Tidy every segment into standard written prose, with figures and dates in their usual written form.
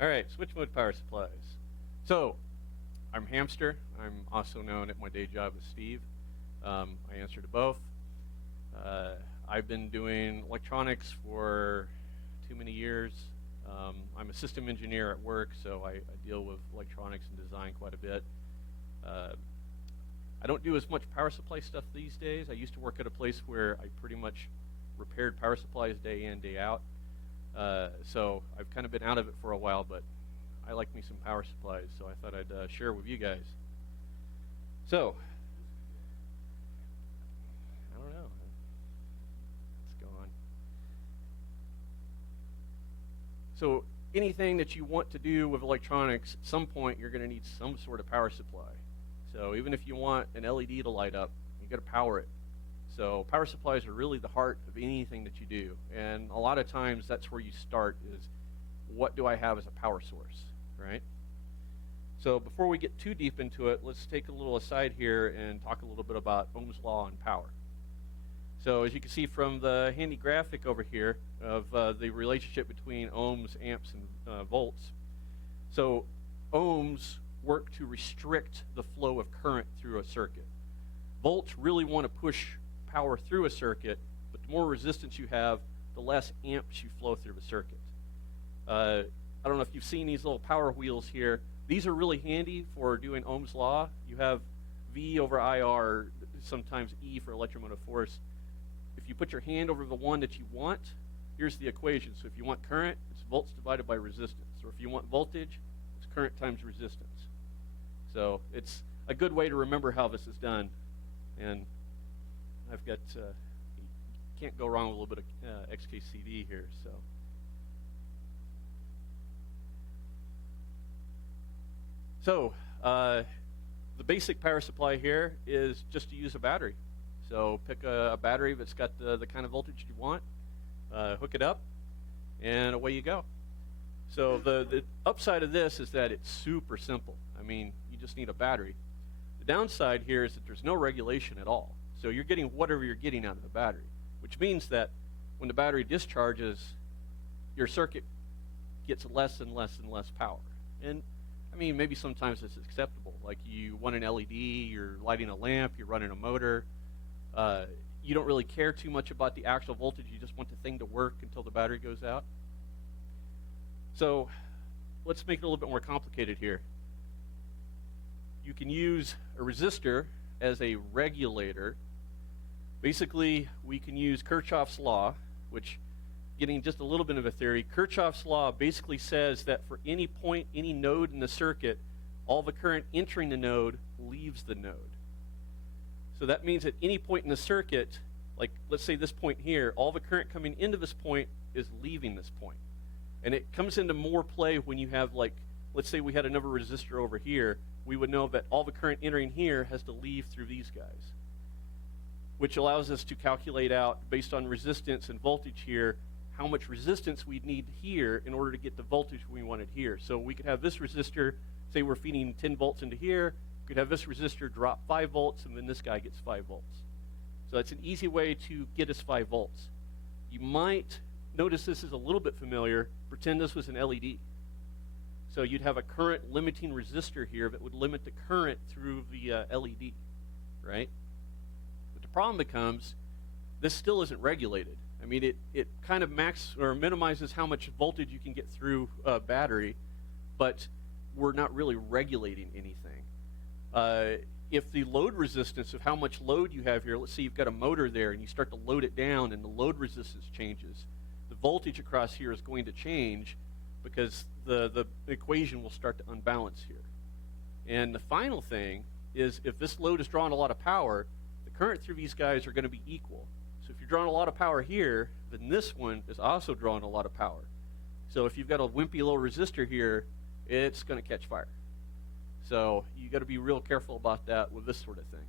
All right, switch mode power supplies. So, I'm Hamster. I'm also known at my day job as Steve. I answer to both. I've been doing electronics for too many years. I'm a system engineer at work, so I deal with electronics and design quite a bit. I don't do as much power supply stuff these days. I used to work at a place where I pretty much repaired power supplies day in, day out. So I've kind of been out of it for a while, but I like me some power supplies, so I thought I'd share with you guys. So, I don't know. Let's go on. So anything that you want to do with electronics, at some point you're going to need some sort of power supply. So even if you want an LED to light up, you've got to power it. So power supplies are really the heart of anything that you do. And a lot of times that's where you start is, what do I have as a power source, right? So before we get too deep into it, let's take a little aside here and talk a little bit about Ohm's law and power. So as you can see from the handy graphic over here of the relationship between ohms, amps, and volts. So ohms work to restrict the flow of current through a circuit. Volts really want to push power through a circuit, but the more resistance you have, the less amps you flow through the circuit. I don't know if you've seen these little power wheels here. These are really handy for doing Ohm's law. You have V over IR, sometimes E for electromotive force. If you put your hand over the one that you want, here's the equation. So if you want current, it's volts divided by resistance. Or if you want voltage, it's current times resistance. So it's a good way to remember how this is done. And I've got, can't go wrong with a little bit of XKCD here. So the basic power supply here is just to use a battery. So pick a battery that's got the kind of voltage you want, hook it up, and away you go. So the upside of this is that it's super simple. I mean, you just need a battery. The downside here is that there's no regulation at all. So you're getting whatever you're getting out of the battery, which means that when the battery discharges, your circuit gets less and less and less power. And I mean, maybe sometimes it's acceptable. Like you want an LED, you're lighting a lamp, you're running a motor. You don't really care too much about the actual voltage. You just want the thing to work until the battery goes out. So let's make it a little bit more complicated here. You can use a resistor as a regulator. Basically, we can use Kirchhoff's law, which, getting just a little bit of a theory, Kirchhoff's law basically says that for any point, any node in the circuit, all the current entering the node leaves the node. So that means at any point in the circuit, like let's say this point here, all the current coming into this point is leaving this point. And it comes into more play when you have, like, let's say we had another resistor over here, we would know that all the current entering here has to leave through these guys, which allows us to calculate out, based on resistance and voltage here, how much resistance we'd need here in order to get the voltage we wanted here. So we could have this resistor, say we're feeding 10 volts into here, we could have this resistor drop 5 volts, and then this guy gets 5 volts. So that's an easy way to get us 5 volts. You might notice this is a little bit familiar. Pretend this was an LED. So you'd have a current limiting resistor here that would limit the current through the LED, right? But the problem becomes, this still isn't regulated. I mean, it kind of minimizes how much voltage you can get through a battery, but we're not really regulating anything. If the load resistance of how much load you have here, let's say you've got a motor there and you start to load it down and the load resistance changes, the voltage across here is going to change because the equation will start to unbalance here. And the final thing is, if this load is drawing a lot of power, the current through these guys are going to be equal. So if you're drawing a lot of power here, then this one is also drawing a lot of power. So if you've got a wimpy little resistor here, it's going to catch fire. So you got to be real careful about that with this sort of thing.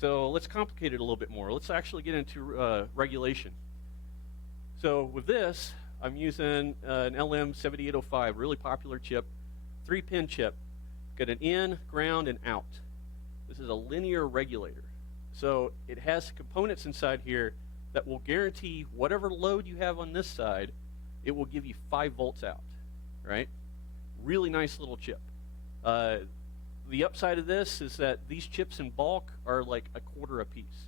So let's complicate it a little bit more. Let's actually get into regulation. So with this, I'm using an LM7805, really popular chip, 3-pin chip. Got an in, ground, and out. This is a linear regulator. So it has components inside here that will guarantee whatever load you have on this side it will give you 5 volts out, right? Really nice little chip. The upside of this is that these chips in bulk are like a quarter a piece.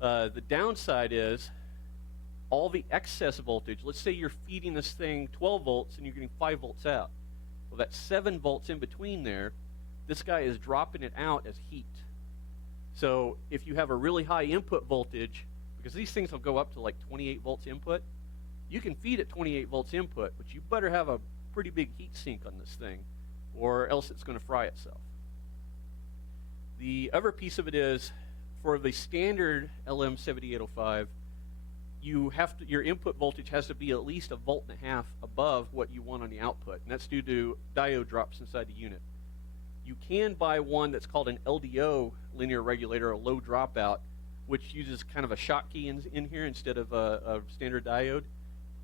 The downside is all the excess voltage. Let's say you're feeding this thing 12 volts and you're getting 5 volts out. Well, that's 7 volts in between there. This guy is dropping it out as heat. So if you have a really high input voltage, because these things will go up to like 28 volts input, you can feed it 28 volts input, but you better have a pretty big heat sink on this thing, or else it's going to fry itself. The other piece of it is, for the standard LM7805, your input voltage has to be at least 1.5 volts above what you want on the output, and that's due to diode drops inside the unit. You can buy one that's called an LDO linear regulator, a low dropout, which uses kind of a Schottky in here instead of a standard diode,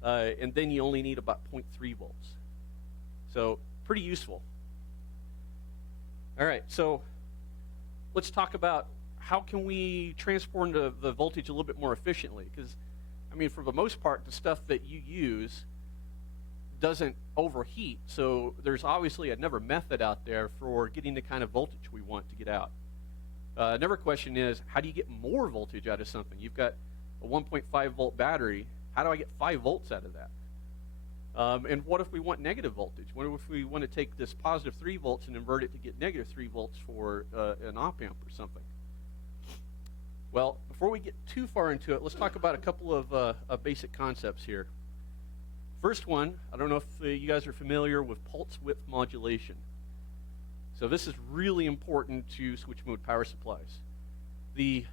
and then you only need about 0.3 volts. So pretty useful. All right, so let's talk about how can we transform the voltage a little bit more efficiently, because I mean, for the most part, the stuff that you use doesn't overheat, so there's obviously another method out there for getting the kind of voltage we want to get out. Another question is, how do you get more voltage out of something? You've got a 1.5 volt battery. How do I get 5 volts out of that? And what if we want negative voltage? What if we want to take this positive 3 volts and invert it to get negative 3 volts for an op amp or something? Well, before we get too far into it, let's talk about a couple of basic concepts here. First one, I don't know if you guys are familiar with pulse width modulation. So this is really important to switch mode power supplies. The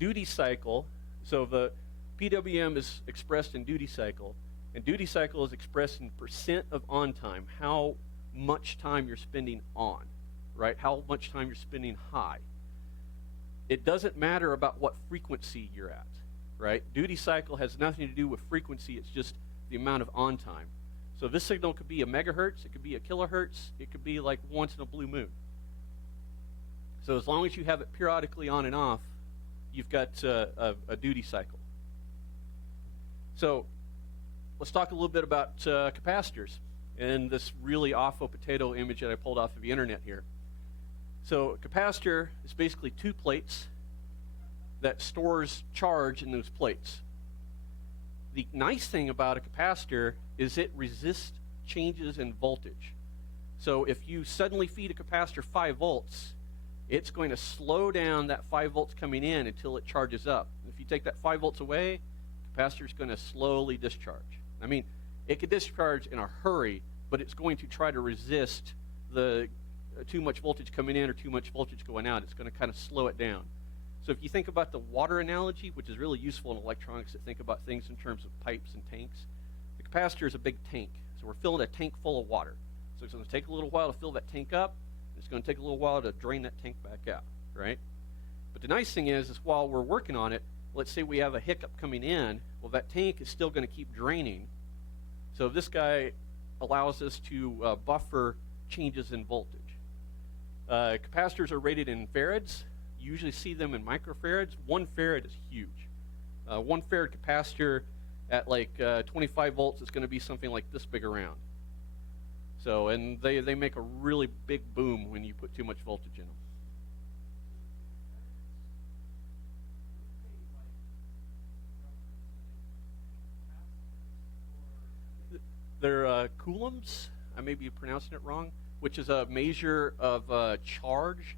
duty cycle, so the PWM is expressed in duty cycle, and duty cycle is expressed in percent of on time, how much time you're spending on, right? How much time you're spending high. It doesn't matter about what frequency you're at, right? Duty cycle has nothing to do with frequency, it's just the amount of on time. So this signal could be a megahertz, it could be a kilohertz, it could be like once in a blue moon. So as long as you have it periodically on and off, you've got a duty cycle. So let's talk a little bit about capacitors and this really awful potato image that I pulled off of the internet here. So a capacitor is basically 2 plates that stores charge in those plates. The nice thing about a capacitor is it resists changes in voltage. So if you suddenly feed a capacitor 5 volts, it's going to slow down that 5 volts coming in until it charges up. If you take that 5 volts away, the capacitor is going to slowly discharge. I mean, it could discharge in a hurry, but it's going to try to resist the too much voltage coming in or too much voltage going out. It's going to kind of slow it down. So if you think about the water analogy, which is really useful in electronics to think about things in terms of pipes and tanks, the capacitor is a big tank. So we're filling a tank full of water. So it's going to take a little while to fill that tank up. And it's going to take a little while to drain that tank back out, right? But the nice thing is while we're working on it, let's say we have a hiccup coming in, well, that tank is still going to keep draining. So this guy allows us to buffer changes in voltage. Capacitors are rated in farads. You usually see them in microfarads. 1 farad is huge. 1 farad capacitor at like 25 volts is going to be something like this big around. So, and they make a really big boom when you put too much voltage in them. They're coulombs. I may be pronouncing it wrong, which is a measure of charge.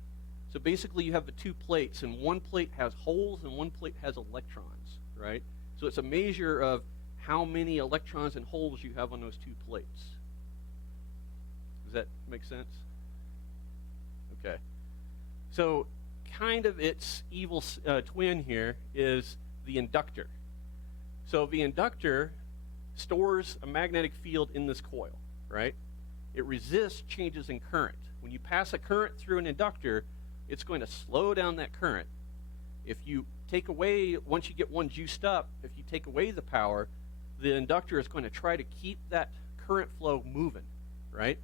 So basically you have the 2 plates, and 1 plate has holes and 1 plate has electrons, right? So it's a measure of how many electrons and holes you have on those 2 plates. Does that make sense? Okay. So kind of its evil twin here is the inductor. So the inductor stores a magnetic field in this coil, right? It resists changes in current. When you pass a current through an inductor, it's going to slow down that current. If you take away, once you get one juiced up, if you take away the power, the inductor is going to try to keep that current flow moving, right?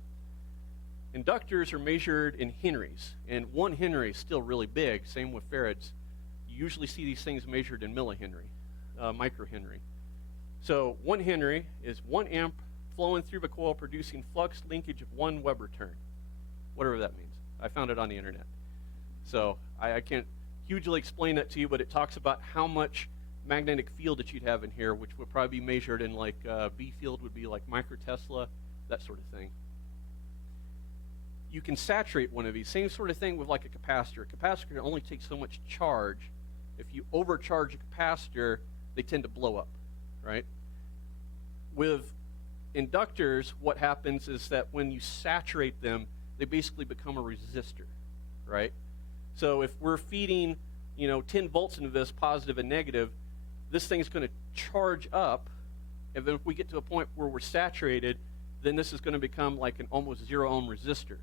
Inductors are measured in henries, and 1 henry is still really big, same with farads. You usually see these things measured in millihenry, microhenry. So 1 Henry is 1 amp flowing through the coil producing flux linkage of 1 Weber turn, whatever that means. I found it on the internet. So I can't hugely explain that to you, but it talks about how much magnetic field that you'd have in here, which would probably be measured in like B field would be like microtesla, that sort of thing. You can saturate one of these. Same sort of thing with like a capacitor. A capacitor can only take so much charge. If you overcharge a capacitor, they tend to blow up, right? With inductors, what happens is that when you saturate them, they basically become a resistor, right? So if we're feeding, 10 volts into this, positive and negative, this thing's going to charge up, and then if we get to a point where we're saturated, then this is going to become like an almost 0 ohm resistor.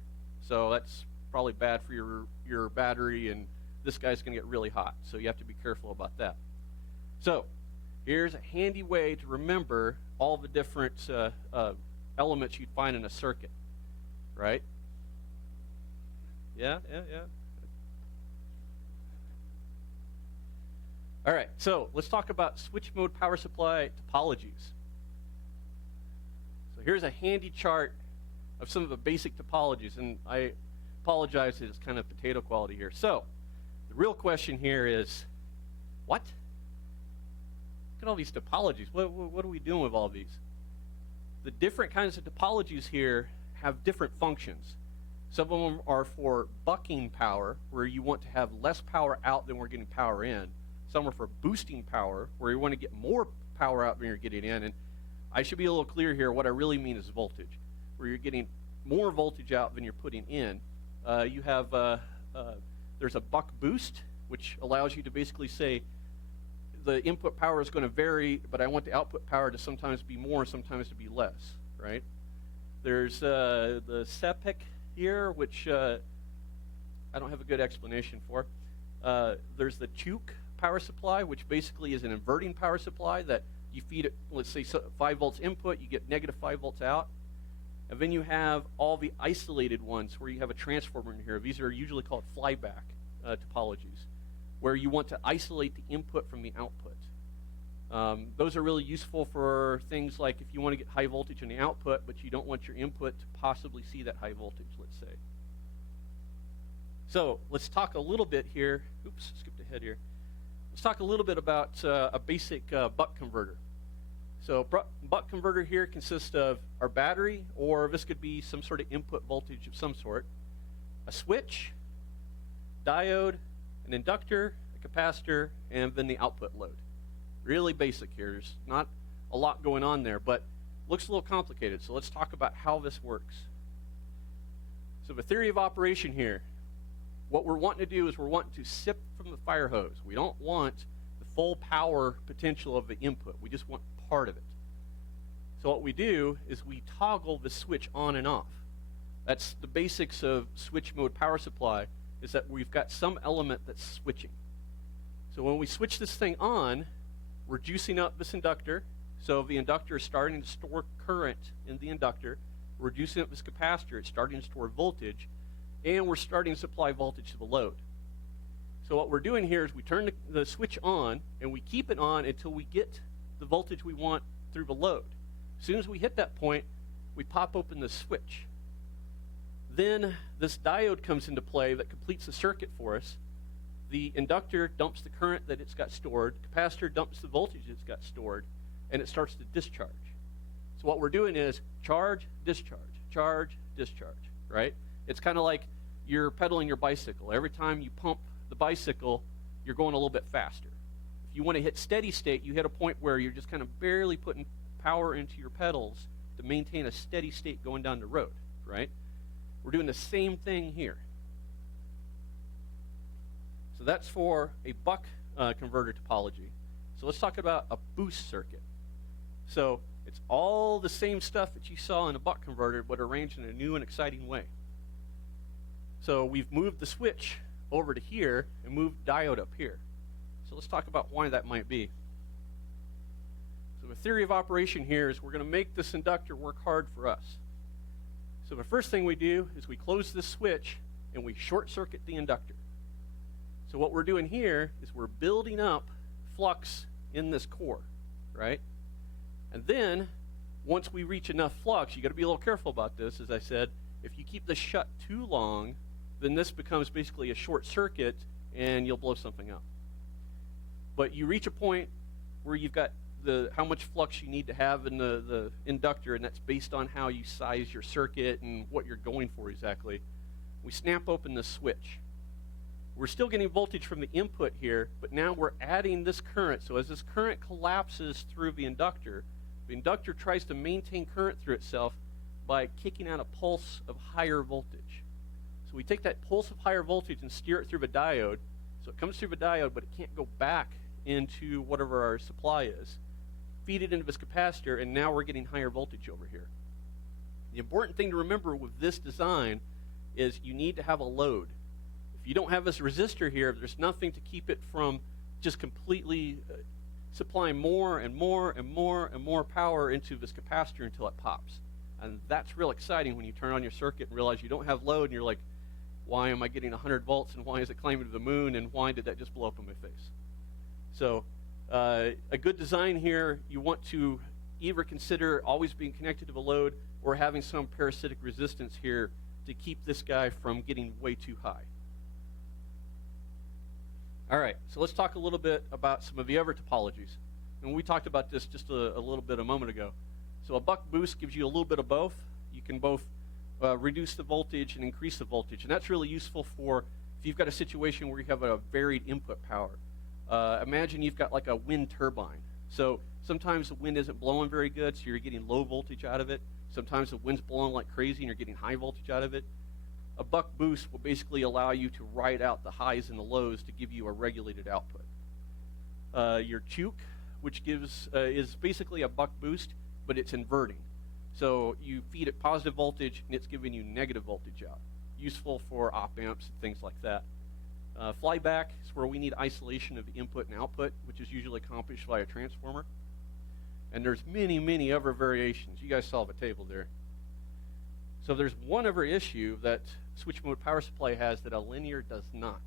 So that's probably bad for your battery, and this guy's going to get really hot. So you have to be careful about that. So here's a handy way to remember all the different elements you'd find in a circuit, right? Yeah. All right, so let's talk about switch mode power supply topologies. So here's a handy chart of some of the basic topologies, and I apologize that it's kind of potato quality here. So the real question here is, what? Look at all these topologies. What are we doing with all these? The different kinds of topologies here have different functions. Some of them are for bucking power, where you want to have less power out than we're getting power in. Some are for boosting power, where you want to get more power out than you're getting in. And I should be a little clear here. What I really mean is voltage, where you're getting more voltage out than you're putting in. You have, there's a buck boost, which allows you to basically say the input power is going to vary, but I want the output power to sometimes be more, sometimes to be less, right? There's the SEPIC here, which I don't have a good explanation for. There's the Chuk power supply, which basically is an inverting power supply that you feed it, let's say 5 volts input, you get negative 5 volts out. And then you have all the isolated ones where you have a transformer in here. These are usually called flyback topologies, where you want to isolate the input from the output. Those are really useful for things like if you want to get high voltage in the output, but you don't want your input to possibly see that high voltage, let's say. So let's talk a little bit here. Oops, skipped ahead here. Let's talk a little bit about a basic buck converter. So buck converter here consists of our battery, or this could be some sort of input voltage of some sort, a switch, diode, an inductor, a capacitor, and then the output load. Really basic here. There's not a lot going on there, but looks a little complicated. So let's talk about how this works. So the theory of operation here, what we're wanting to do is we're wanting to sip from the fire hose. We don't want the full power potential of the input. We just want part of it. So what we do is we toggle the switch on and off. That's the basics of switch mode power supply, is that we've got some element that's switching. So when we switch this thing on, we're juicing up this inductor. So the inductor is starting to store current in the inductor. We're juicing up this capacitor. It's starting to store voltage. And we're starting to supply voltage to the load. So what we're doing here is we turn the switch on, and we keep it on until we get the voltage we want through the load. As soon as we hit that point, we pop open the switch. Then this diode comes into play that completes the circuit for us. The inductor dumps the current that it's got stored. Capacitor dumps the voltage it's got stored, and it starts to discharge. So what we're doing is charge, discharge, right? It's kind of like you're pedaling your bicycle. Every time you pump the bicycle, you're going a little bit faster. If you want to hit steady state, you hit a point where you're just kind of barely putting power into your pedals to maintain a steady state going down the road, right? We're doing the same thing here. So that's for a buck converter topology. So let's talk about a boost circuit. So it's all the same stuff that you saw in a buck converter, but arranged in a new and exciting way. So we've moved the switch over to here and moved diode up here. So let's talk about why that might be. So the theory of operation here is we're going to make this inductor work hard for us. So the first thing we do is we close this switch and we short circuit the inductor. So what we're doing here is we're building up flux in this core, right? And then, once we reach enough flux, you got to be a little careful about this, as I said. If you keep this shut too long, then this becomes basically a short circuit, and you'll blow something up. But you reach a point where you've got how much flux you need to have in the inductor, and that's based on how you size your circuit and what you're going for exactly. We snap open the switch. We're still getting voltage from the input here, but now we're adding this current. So as this current collapses through the inductor tries to maintain current through itself by kicking out a pulse of higher voltage. So we take that pulse of higher voltage and steer it through the diode. So it comes through the diode, but it can't go back into whatever our supply is. Feed it into this capacitor, and now we're getting higher voltage over here. The important thing to remember with this design is you need to have a load. If you don't have this resistor here, there's nothing to keep it from just completely supplying more and more and more and more power into this capacitor until it pops. And that's real exciting when you turn on your circuit and realize you don't have load, and you're like, why am I getting 100 volts, and why is it climbing to the moon, and why did that just blow up in my face? So a good design here, you want to either consider always being connected to the load or having some parasitic resistance here to keep this guy from getting way too high. All right, so let's talk a little bit about some of the other topologies. And we talked about this just a little bit a moment ago. So a buck boost gives you a little bit of both. You can both reduce the voltage and increase the voltage. And that's really useful for if you've got a situation where you have a varied input power. Imagine you've got like a wind turbine. So sometimes the wind isn't blowing very good, so you're getting low voltage out of it. Sometimes the wind's blowing like crazy and you're getting high voltage out of it. A buck boost will basically allow you to ride out the highs and the lows to give you a regulated output. Your choke, which is basically a buck boost, but it's inverting. So you feed it positive voltage and it's giving you negative voltage out. Useful for op amps and things like that. Flyback is where we need isolation of the input and output, which is usually accomplished by a transformer. And there's many, many other variations. You guys saw the table there. So there's one other issue that switch mode power supply has that a linear does not,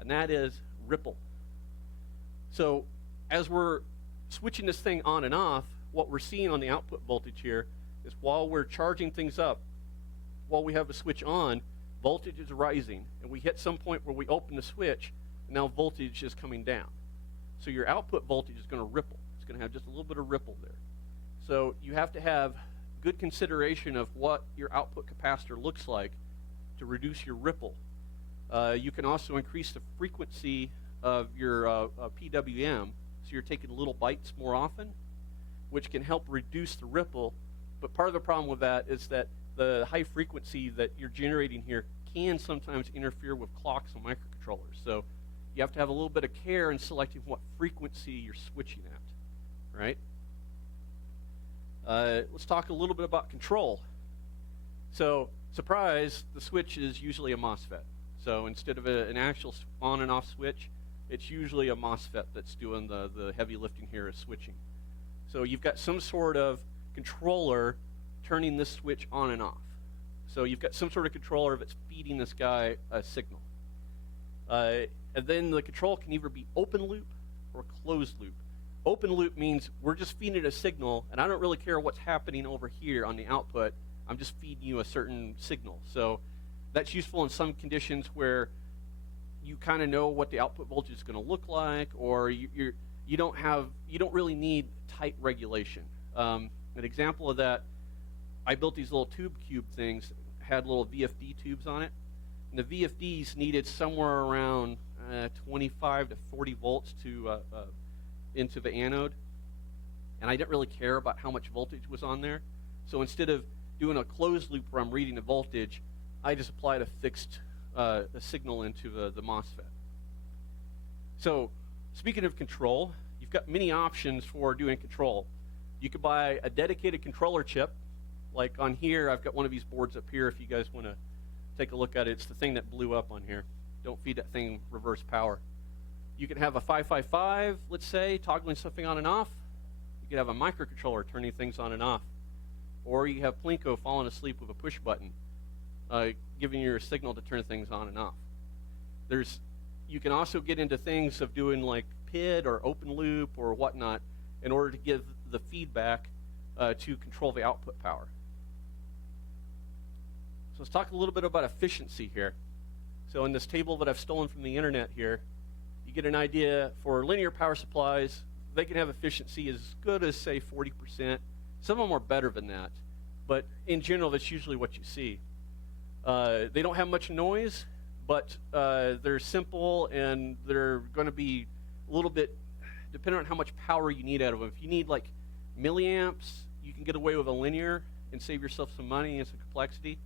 and that is ripple. So as we're switching this thing on and off, what we're seeing on the output voltage here is while we're charging things up, while we have the switch on, voltage is rising, and we hit some point where we open the switch, and now voltage is coming down. So your output voltage is going to ripple. It's going to have just a little bit of ripple there. So you have to have good consideration of what your output capacitor looks like to reduce your ripple. You can also increase the frequency of your PWM, so you're taking little bites more often, which can help reduce the ripple. But part of the problem with that is that the high frequency that you're generating here can sometimes interfere with clocks and microcontrollers. So you have to have a little bit of care in selecting what frequency you're switching at, right? Let's talk a little bit about control. So, surprise, the switch is usually a MOSFET. So instead of an actual on and off switch, it's usually a MOSFET that's doing the heavy lifting here is switching. So you've got some sort of controller turning this switch on and off. So you've got some sort of controller that's feeding this guy a signal. And then the control can either be open loop or closed loop. Open loop means we're just feeding it a signal, and I don't really care what's happening over here on the output. I'm just feeding you a certain signal. So that's useful in some conditions where you kind of know what the output voltage is going to look like, or you don't really need tight regulation. An example of that, I built these little tube cube things, had little VFD tubes on it, and the VFDs needed somewhere around 25 to 40 volts to into the anode, and I didn't really care about how much voltage was on there. So instead of doing a closed loop where I'm reading the voltage, I just applied a fixed a signal into the MOSFET. So speaking of control, you've got many options for doing control. You could buy a dedicated controller chip. Like on here, I've got one of these boards up here if you guys want to take a look at it. It's the thing that blew up on here. Don't feed that thing reverse power. You can have a 555, let's say, toggling something on and off. You could have a microcontroller turning things on and off. Or you have Plinko falling asleep with a push button, giving you a signal to turn things on and off. You can also get into things of doing like PID or open loop or whatnot in order to give the feedback to control the output power. So let's talk a little bit about efficiency here. So in this table that I've stolen from the internet here, you get an idea for linear power supplies. They can have efficiency as good as, say, 40%. Some of them are better than that. But in general, that's usually what you see. They don't have much noise, but they're simple, and they're going to be a little bit depending on how much power you need out of them. If you need like milliamps, you can get away with a linear and save yourself some money and some complexity.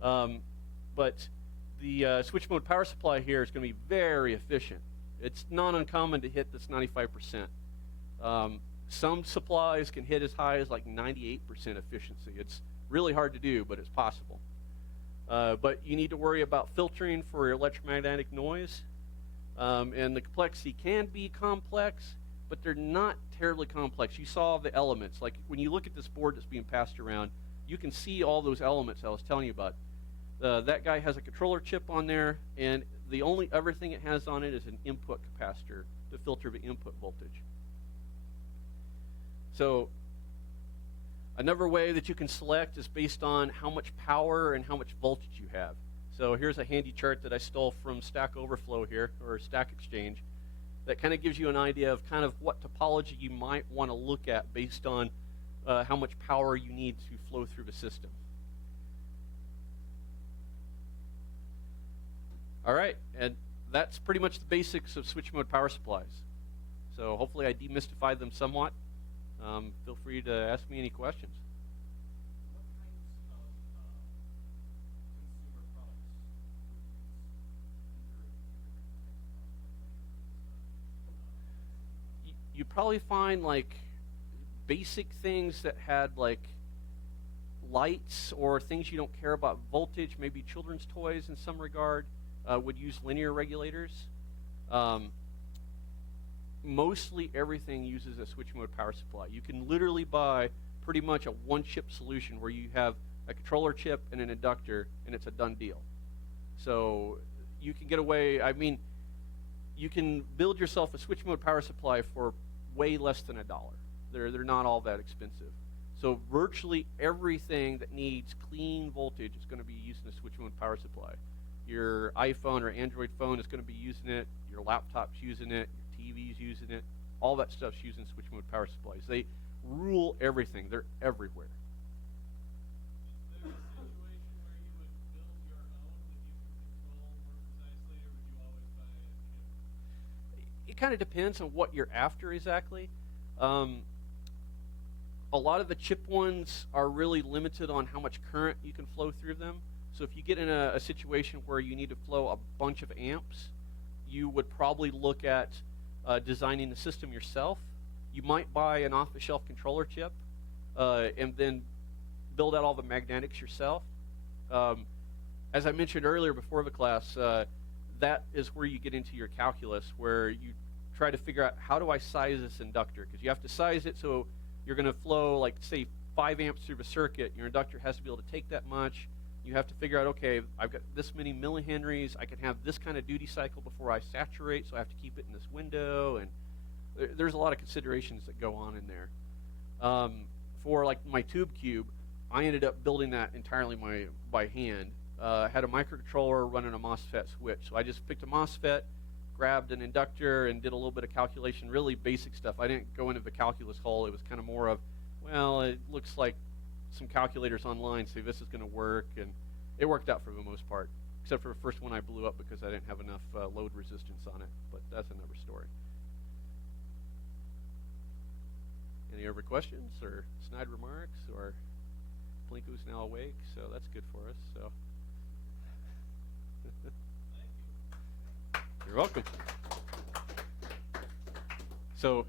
But the switch mode power supply here is going to be very efficient. It's not uncommon to hit this 95%. Some supplies can hit as high as like 98% efficiency. It's really hard to do, but it's possible. But you need to worry about filtering for electromagnetic noise. And the complexity can be complex, but they're not terribly complex. You saw the elements. Like when you look at this board that's being passed around, you can see all those elements I was telling you about. That guy has a controller chip on there, and the only other thing it has on it is an input capacitor to filter the input voltage. So another way that you can select is based on how much power and how much voltage you have. So here's a handy chart that I stole from Stack Overflow here, or Stack Exchange, that kind of gives you an idea of kind of what topology you might want to look at based on how much power you need to flow through the system. All right, and that's pretty much the basics of switch mode power supplies. So hopefully I demystified them somewhat. Feel free to ask me any questions. What kinds of consumer products would these You'd probably find like basic things that had like lights or things you don't care about voltage, maybe children's toys in some regard, would use linear regulators. Mostly everything uses a switch mode power supply. You can literally buy pretty much a one-chip solution where you have a controller chip and an inductor, and it's a done deal. So you can get away, I mean, you can build yourself a switch mode power supply for way less than $1. They're not all that expensive. So virtually everything that needs clean voltage is going to be using a switch mode power supply. Your iPhone or Android phone is going to be using it. Your laptop's using it. Your TV's using it. All that stuff's using switch mode power supplies. They rule everything. They're everywhere. Is there a situation where you would build your own that you could control more precisely, or would you always buy a chip? It kind of depends on what you're after exactly. A lot of the chip ones are really limited on how much current you can flow through them. So if you get in a situation where you need to flow a bunch of amps, you would probably look at designing the system yourself. You might buy an off-the-shelf controller chip and then build out all the magnetics yourself. As I mentioned earlier before the class, that is where you get into your calculus, where you try to figure out how do I size this inductor, because you have to size it so you're going to flow, like, say, 5 amps through the circuit. Your inductor has to be able to take that much. You have to figure out, okay, I've got this many millihenries. I can have this kind of duty cycle before I saturate, so I have to keep it in this window. And there's a lot of considerations that go on in there. For, like, my tube cube, I ended up building that entirely by hand. I had a microcontroller running a MOSFET switch. So I just picked a MOSFET, grabbed an inductor, and did a little bit of calculation, really basic stuff. I didn't go into the calculus hole. It was kind of more of, well, it looks like some calculators online say this is going to work, and it worked out for the most part, except for the first one I blew up because I didn't have enough load resistance on it, but that's another story. Any other questions or snide remarks? Or Plinko's now awake, so that's good for us. So. You're welcome. So